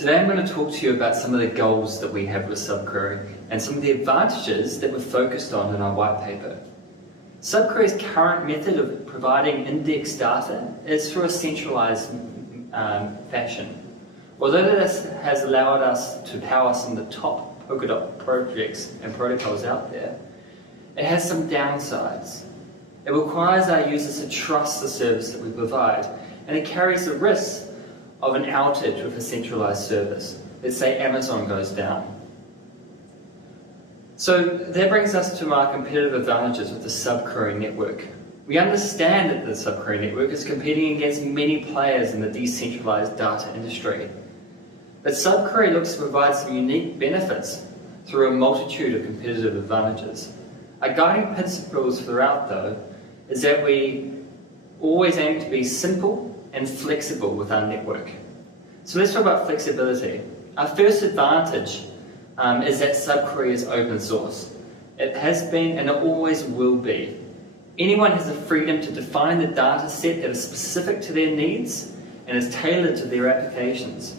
Today I'm going to talk to you about some of the goals that we have with SubQuery and some of the advantages that we're focused on in our white paper. SubQuery's current method of providing index data is through a centralized fashion. Although this has allowed us to power some of the top Polkadot projects and protocols out there, it has some downsides. It requires our users to trust the service that we provide, and it carries the risk of an outage with a centralized service. Let's say Amazon goes down. So that brings us to our competitive advantages with the SubQuery network. We understand that the SubQuery network is competing against many players in the decentralized data industry. But SubQuery looks to provide some unique benefits through a multitude of competitive advantages. Our guiding principles throughout, though, is that we always aim to be simple and flexible with our network. So let's talk about flexibility. Our first advantage is that SubQuery is open source. It has been and it always will be. Anyone has the freedom to define the data set that is specific to their needs and is tailored to their applications.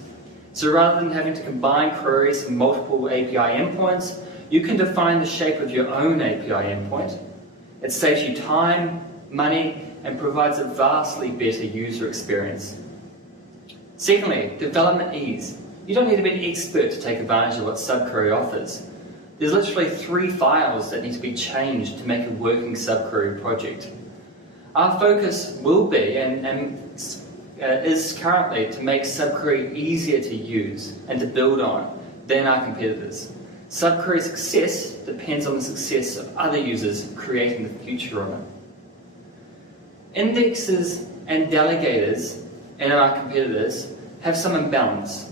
So rather than having to combine queries from multiple API endpoints, you can define the shape of your own API endpoint. It saves you time, money, and provides a vastly better user experience. Secondly, development ease. You don't need to be an expert to take advantage of what SubQuery offers. There's literally 3 files that need to be changed to make a working SubQuery project. Our focus will be, and is currently, to make SubQuery easier to use and to build on than our competitors. SubQuery's success depends on the success of other users creating the future on it. Indexes and delegators and our competitors have some imbalance.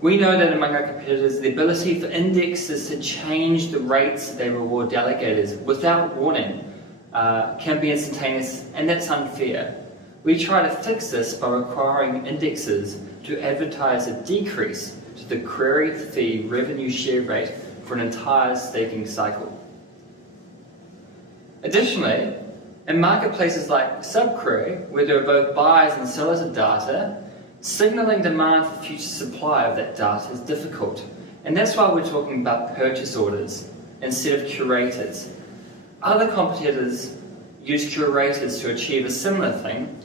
We know that among our competitors, the ability for indexes to change the rates they reward delegators without warning can be instantaneous, and that's unfair. We try to fix this by requiring indexes to advertise a decrease to the query fee revenue share rate for an entire staking cycle. Additionally, in marketplaces like SubQuery, where there are both buyers and sellers of data, signaling demand for future supply of that data is difficult. And that's why we're talking about purchase orders instead of curators. Other competitors use curators to achieve a similar thing.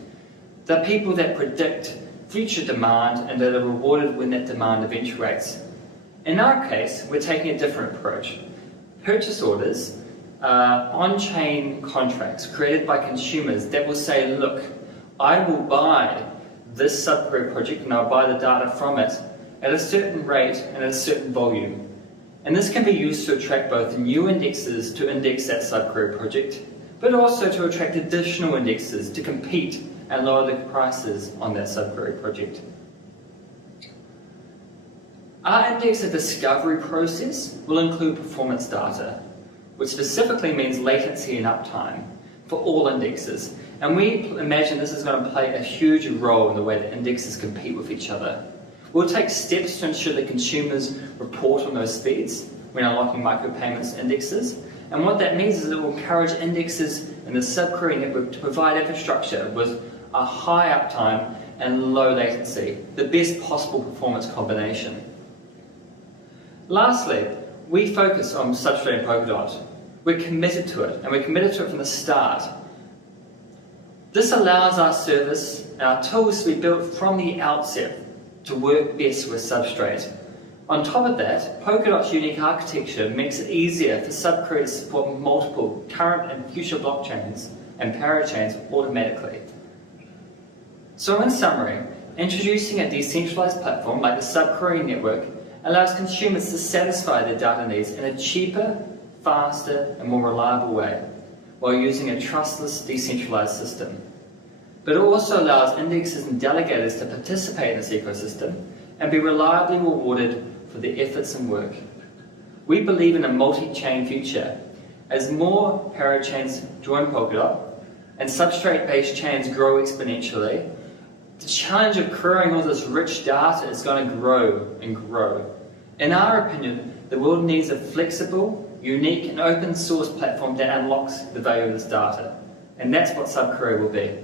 They're people that predict future demand and that are rewarded when that demand eventuates. In our case, we're taking a different approach. Purchase orders on-chain contracts created by consumers that will say, look, I will buy this SubQuery project and I'll buy the data from it at a certain rate and at a certain volume. And this can be used to attract both new indexes to index that SubQuery project, but also to attract additional indexes to compete and lower the prices on that SubQuery project. Our indexer discovery process will include performance data, which specifically means latency and uptime for all indexes. And we imagine this is going to play a huge role in the way that indexes compete with each other. We'll take steps to ensure that consumers report on those speeds when unlocking micropayments indexes. And what that means is it will encourage indexes in the SubQuery network to provide infrastructure with a high uptime and low latency, the best possible performance combination. Lastly, we focus on Substrate and Polkadot. We're committed to it, and we're committed to it from the start. This allows our service and our tools to be built from the outset to work best with Substrate. On top of that, Polkadot's unique architecture makes it easier for SubQuery to support multiple current and future blockchains and parachains automatically. So in summary, introducing a decentralized platform like the SubQuery network allows consumers to satisfy their data needs in a cheaper, faster and more reliable way, while using a trustless, decentralized system. But it also allows indexes and delegators to participate in this ecosystem and be reliably rewarded for their efforts and work. We believe in a multi-chain future. As more parachains join Polkadot and substrate-based chains grow exponentially, the challenge of querying all this rich data is going to grow and grow. In our opinion, the world needs a flexible, unique and open source platform that unlocks the value of this data. And that's what SubQuery will be.